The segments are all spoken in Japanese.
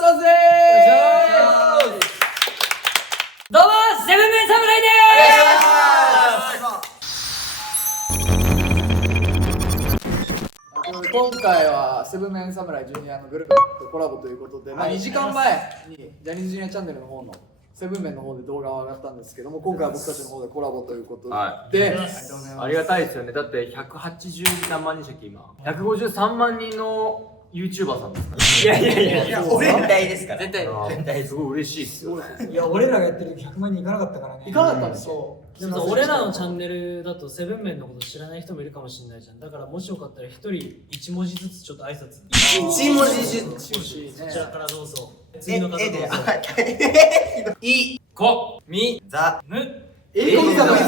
さぜどうもセブンメン侍で今回はセブンメン侍ジュニアのグループとコラボということで、2時間前にジャニーズジュニアチャンネルの方のセブンメンの方で動画が上がったんですけども、今回は僕たちの方でコラボということで、ありがたいですよね。だって180何万人でしたっけ今。153万人のYouTuber さんですから。いや俺絶対ですから。絶対すごい嬉しいですよ。いや、俺らがやってる時100万人いかなかったからね。いかなかったんですよ。でも俺らのチャンネルだとセブンメンのこと知らない人もいるかもしれないじゃん。だからもしよかったら一人1文字ずつちょっと挨拶一文字ずつ。そちらからどうぞ。次の方どうぞ。いこみざむエイコミザム。あー、な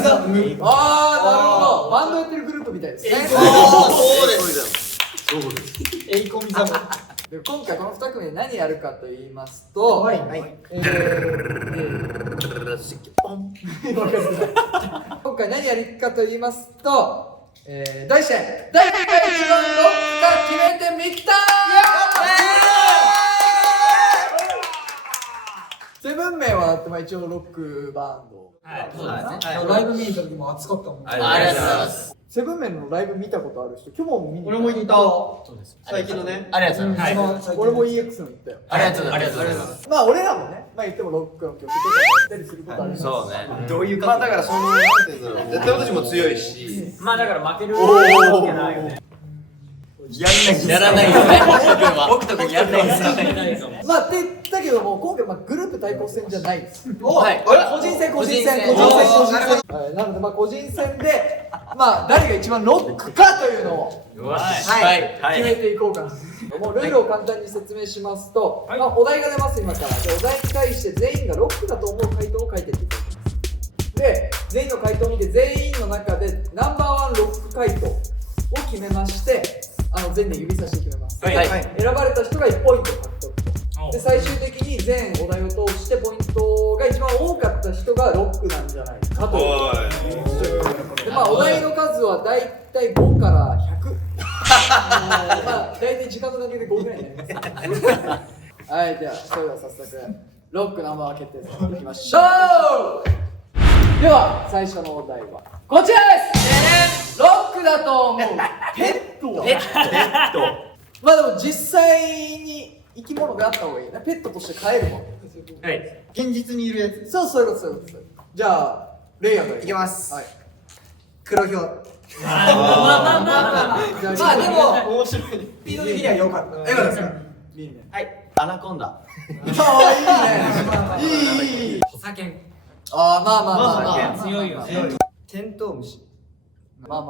るほど。バンドやってるグループみたいですね。そうです。そういうことです。エイコミザム。で今回この2組で何やるかと言いますと、はい。今回何やるかと言いますと、題して誰が一番ロックか決めてみたセブン名はあって、一応ロックバンド。はいそうですね。ライブ見に行った時も熱かったもん。ありがとうございます。セブンメンのライブ見たことある人、今日も見に行った。俺も行った。そうです。最近のね。ありがとうございます。俺も EX の行ったよ。ありがとうございます。俺らもね、言ってもロックの曲とかやったりすることあります。そうね。どういう感じ？だからその絶対私も強いし。まあだから負けるわけないよね。やらないよね。僕とかやらないですよ。って言ったけども、今回グループ対抗戦じゃないです。はい個人戦。はい、なので個人戦で誰が一番ロックかというのを決めていこうかな。もうルールを簡単に説明しますと、お題が出ます今から。でお題に対して全員がロックだと思う回答を書いていっていただきます。で全員の回答を見て全員の中でナンバーワンロック回答を決めまして、全員で指差しで決めます。選ばれた人が1ポイント獲得と。で最終的に全お題を通してポイントが一番多かった人がロックなんじゃないかというでお題の数はだいたい5から100だいたい時間のだけで5ぐらいになりますはい、じゃあそれでは早速ロックナンバーワン決定戦いきましょう。では最初のお題はこちらです。ロックだと思うペット。でも実際に生き物であった方がいいよね。ペットとして飼えるもの。はい。現実にいるやつ。そういうこと。じゃあレイヤーがいきます。はい。黒ひょう。でも面白い。スピード的には良かった。よかったですか。いいね。アナコンダ。いい。お酒強いよね。テントウムシ。あ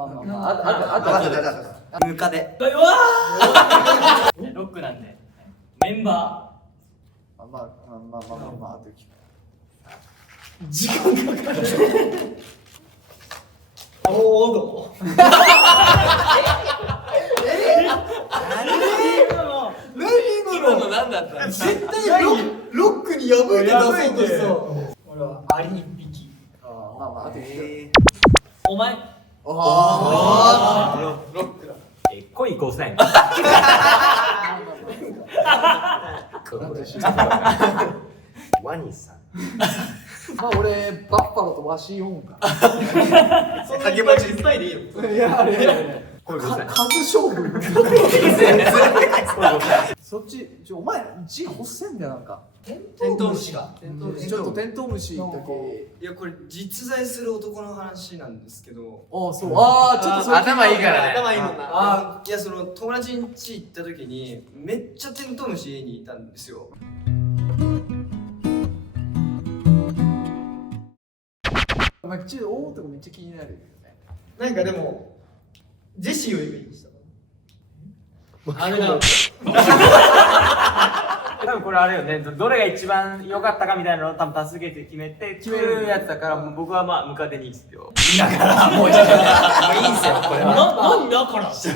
ムカデ。ロックなんでメンバあと時間かかる。おお。今の何だったの？絶対ロックに破いて出そうとした。俺はアリ1匹。あとお前ロックだ。恋5000。ワニさん。俺バッファローとワシオンか。影バチいっぱいでいいよ。いや恋5000。数勝負。そっちお前字欲せんだよなんか。テントウムシが。ちょっとテントウムシだけ。いやこれ実在する男の話なんですけど、ちょっとそれ頭いいからね。頭いいもんな。いやその友達ん家行った時にめっちゃテントウムシ家にいたんですよ。お前口でおーってめっちゃ気になるよね。なんかでもジェシーをイメージした。あれだ。多分これあれよね。どれが一番良かったかみたいなのを多分多数決で決めるやつだから、僕はムカデに1票。もういいんすよこれは。何だから。じゃ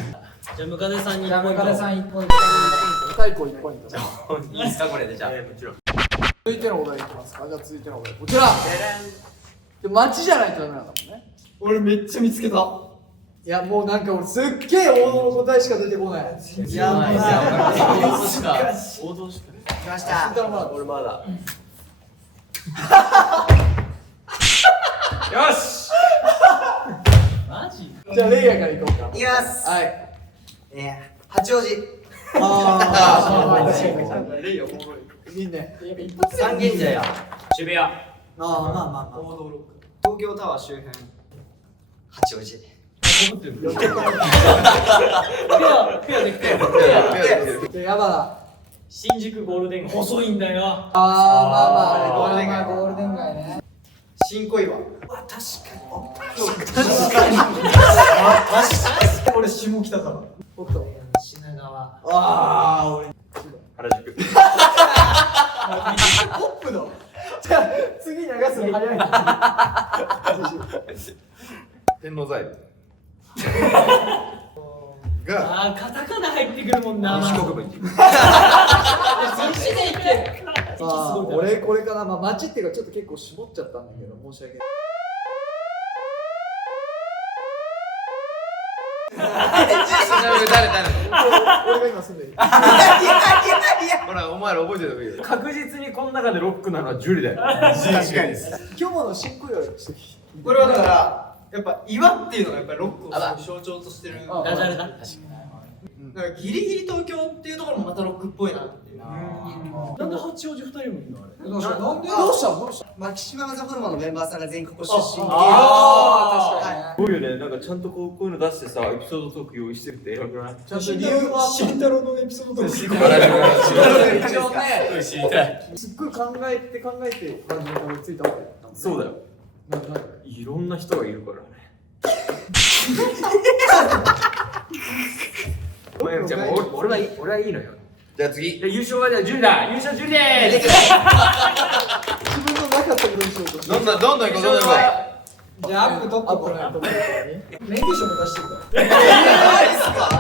あムカデさんにムカデさん1ポイント。太鼓1ポイント。いいですかこれでじゃあ。もちろん。続いてのお題いきますか。じゃあ続いてのお題こちら。で街じゃないとダメなんだもんね。俺めっちゃ見つけた。いやもうなんか俺すっげえ王道の答えしか出てこない。いやまあ王道しか王道しか来ました俺まだよしマジじゃあレイヤーからいこうか。いきますはい八王子ああ確かにレイヤーおもろいいいね。三軒茶屋渋谷まあまあまあまあ東京タワー周辺八王子フェアできたよで山田。新宿ゴールデン街細いんだよああまあまあゴールデン街ゴールデン街ね。新小岩俺下北沢北斗。品川ああ俺原宿ポップの。じゃあ次流すの早いな。天王細部があーカタカナ入ってくるもんな西国分寺そっちで言ってまあ俺これかな。まあ街っていうかちょっと結構絞っちゃったんだけど申し訳ない。誰俺が今住んでる。ほらお前ら覚えてた方がいいよ確実にこの中でロックなのはジュリだよ確かにです今日の新小岩してきこれはだからやっぱ岩っていうのがやっぱりロックをすごい象徴としてるあダジャレだだからギリギリ東京っていうところもまたロックっぽいなっていうなんで八王子2人もいるのあれどうしたどうしたマキシマムザホルモンのメンバーさんが全国出身あー確かにね。すごいよねなんかちゃんとこういうの出してさエピソードトーク用意してるって偉くないちゃんと理由は慎太郎のエピソードとか一応ね知りたいすっごい考えて感じにたどり着いたわけだ。そうだよないろんな人がいるからねお前じゃあもう俺はいいのよじゃあ次で優勝はじゃあジュリだ優勝ジュリでーす自分のなかったことにしようとしてどんどん行こうどんどん行こうじゃあアップトップアップのやつ免許証も出してるから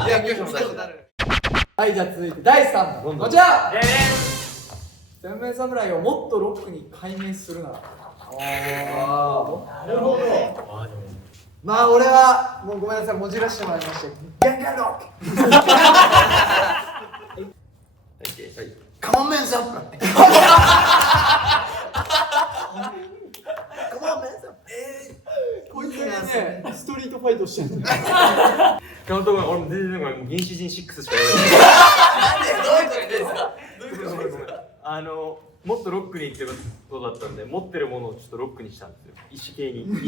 いや今日も出してはいじゃあ続いて第3問こちら千面侍をもっとロックに改名するなら。なるほどまあ俺はもうごめんなさいもじらしてもらいましたギャンギャンロックカモンメンサンこいつがねストリートファイトしてるんだよ。カウントが俺も全然原始人6しか言えないもっとロックにってことだったんで持ってるものをちょっとロックにしたんですよ意識系に原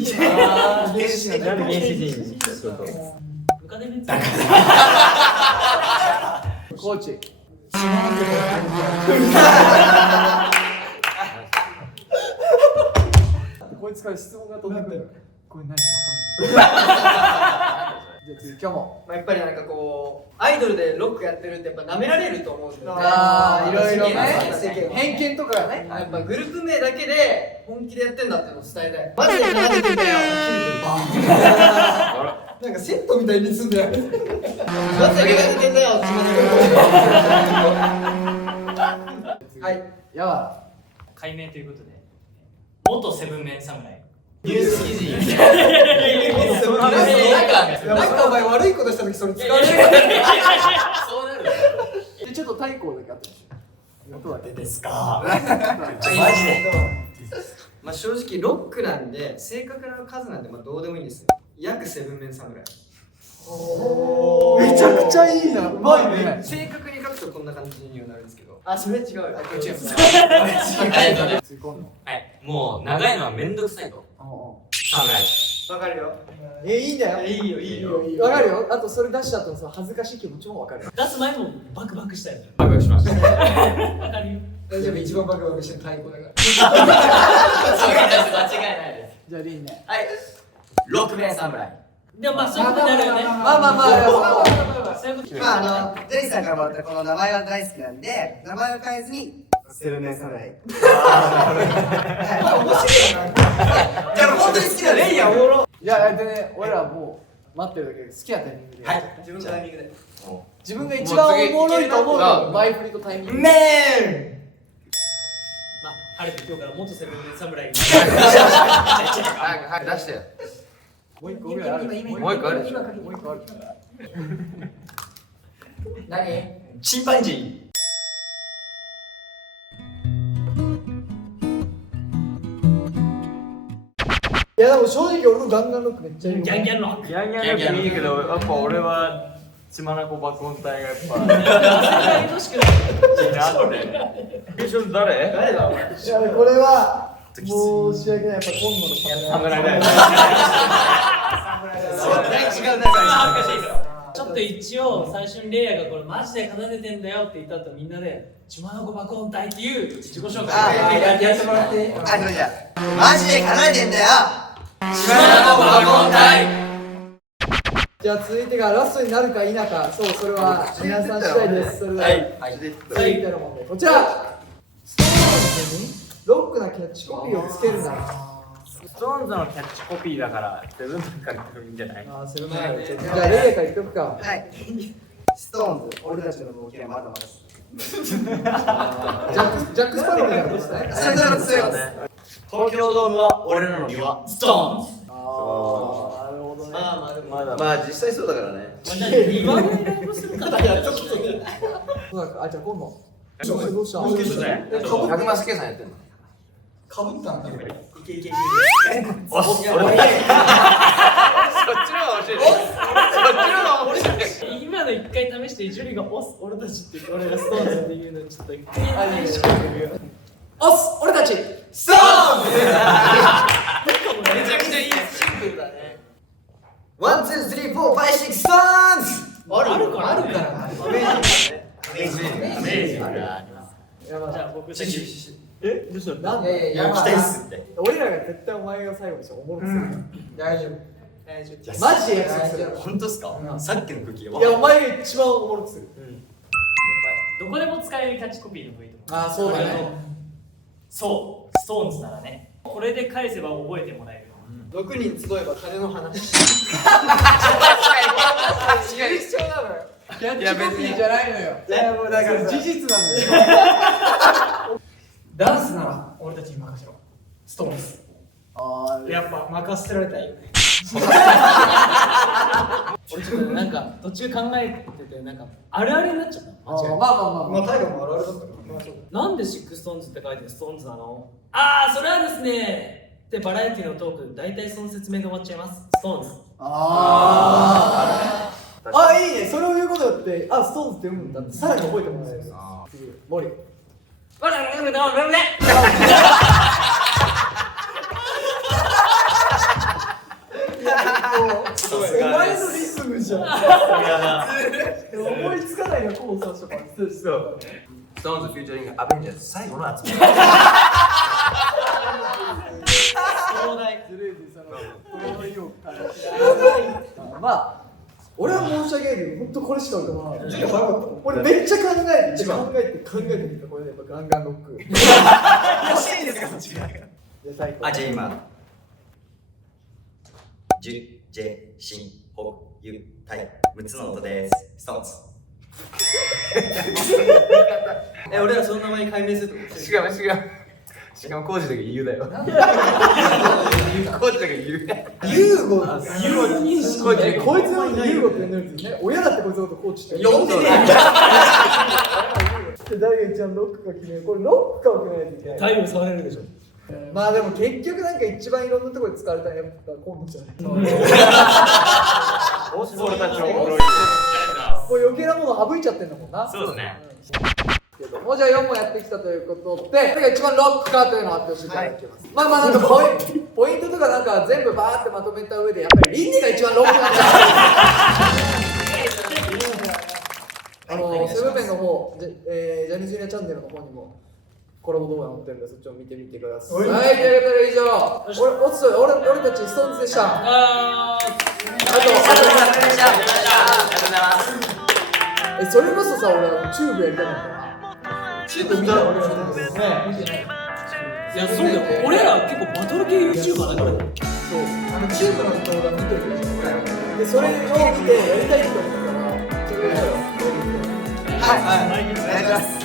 始人なんで原始人にそうムカデメコーチこいつから質問が飛んでくる。これ何わかんない。じゃあ次今日も。まあやっぱりなんかこうアイドルでロックやってるってやっぱ舐められると思うんだよねああいろいろね世間は偏見とかがね。やっぱグループ名だけで本気でやってんだっていうのを伝えたいマジで舐めてんだよなんかセットみたいにすんだよマジで舐めてんだよはいやば改名ということで元セブンメン侍ニュース記事なんかお前悪いことした時それ使われるい。ちょっと対抗だけあったでしょ。音だけですかまあ正直ロックなんで正確な数なんでまあどうでもいいんですよ約セブンメン侍めちゃくちゃいいな。うまいね。正確に書くとこんな感じにはなるんですけどあそれ違うよあこれ違う次今度。はい、もう長いのはめんどくさいと。侍。わかるよいいんだよ。いいよいいよわかるよ。あとそれ出した後のその恥ずかしい気持ちもわかる。出す前もバクバクしたよねバカしました。わかるよ大丈夫一番バクバクしてる太鼓だからそう間違いないです。じゃあリンね。はい。6名侍。でもまあそういうことになるよねまあまあまあ。そういうことまあジェリーさんからもらったこの名前は大好きなんで名前を変えずにセブンメン侍面白いなでも本当に好きなレイヤーおもろいやでね俺らもう待ってるだけで好きなタイミングで。はい。自分のタイミングで自分が一番おもろいと思うの前振りとタイミング。まあ晴れて今日から元セブンメン侍に早く出してよもう一個ぐらいある。もう一個あるでしょ。もう一個ある。何？チンパンジー。いやでも正直俺のガンガンロックめっちゃいい。ギャンギャンロック。ギャンギャンよくいいけど、やっぱ俺は血眼爆音隊がやっぱ。絶対愛しくない。なんで？一緒に誰？いやこれは申し訳ないやっぱ今度の侍だよ。ちょっと一応最初にレイヤーがこれマジで奏でてんだよって言った後みんなで血眼爆音隊っていう自己紹介やってもらっていい？あ、それじゃあマジで叶えてんだよ。じゃあ続いてがラストになるか否か、そうそれは皆さん次第です。それでは続いての問題こちら。ストーンズにロックなキャッチコピーをつけるなら。ストーンズのキャッチコピーだからセブンから言ってもいいんじゃない？ああ、それもある。じゃあレイヤーから言っとくか。はいストーンズ、俺たちの冒険はまだまだです。ジャックスパローみたいなことですね。それでは強いです。東京ドームは俺らの庭。ストーンズ。ああ、なるほどね。まだまあ実際そうだからね。じゃあ2番目ライブするか。そうだかあ、じゃあ今度。どうした？本気ですね。 100万助さんやってんの？かぶったんだ。おっ、そっちの方が教えて。今の一回試してジュリがオス俺たちって俺がストーンズっていうのちょっと一回おっす、俺たち。ストーンズ。めちゃくちゃいいシンプルだね。ワン、ツー、スリー、フォー、ファイ、シックス、ストーンズ。あるからアメージングね。やばい。じゃあ僕シえ、どうした？なんで？行きたいっすって。俺らが絶対お前が最後にしたらおもろくする。大丈夫。大丈夫。マジで約束する。本当っすか？さっきの空気いや、お前が一番おもろくする。どこでも使えるキャッチコピーの方がいいと思う。ああ、そうだね。そうストーンズならねこれで返せば覚えてもらえる。6人集えば金の話。一緒なのよ。キャッチコピーじゃないのよ。いや、もうだから事実なんだよ。ダンスなら俺たちに任せろ。ストーンズ。あやっぱ任せられたいよね。俺ちょっとなんか途中考えててなんかあるあるになっちゃった。あ、まあまあまあまあ。タイガもあるあるだったから。まあそう。なんでシックストーンズって書いてストーンズなの？ああそれはですねでバラエティのトーク大体その説明が終わっちゃいます。ストーンズ。ああ、いいね。それを言うことによって、あ、ストーンズって読むんだってさらに覚えてもらえる。次、森。お前のリズムじゃん。思いつかないのこうさしとか。そう。ストーンズフューチャリングアベンジャーズ最後の集め。ずるいです。これの意を感じ。まあ、俺は申し訳ないけど、本当これしか浮かばない。俺めっちゃ考えてみた。これやっぱガンガンロック。欲しいんですか、そっちが。で最後。あ、じゃあ今。ジュ、ジェ、シン、ホ、ユ、タイ。6つの音です。ストーンズ。俺らその名前に改名するってこと？しかもコージだけ言うだよ。コージだけ言う。ユーゴコいつのことユーゴって呼んでるんですよね。親だってこいつのことコーチって呼んでねえ。誰が一番ロックか決める。これロックかを決めないといけない。タイム触れるでしょ。まあでも結局なんか一番いろんなところで使われたのはやっぱ今度じゃない。俺たちおもろい。これ余計なもの省いちゃってんだもんな。そうですね。もうじゃあ4問やってきたということで、誰が一番ロックかというのを発表していただきます。まあなんかポイントとかなんか全部バーってまとめた上でやっぱりリンネが一番ロックなんだ。セブンメンの方、ジャニーズジュニアチャンネルの方にもコラボ動画載ってるんでそっちを見てみてください。はい、ということで以上、俺たちストーンズでした。あそれこそさ、俺チューブやりたかったな。チューブ見たら俺はね、見てない。いやそうだよ。俺ら結構バトル系 YouTuber だから。そう、チューブの動画見てるでしょ。で、それを見てやりたいって思ったから、それをやろう。はい、お願いします。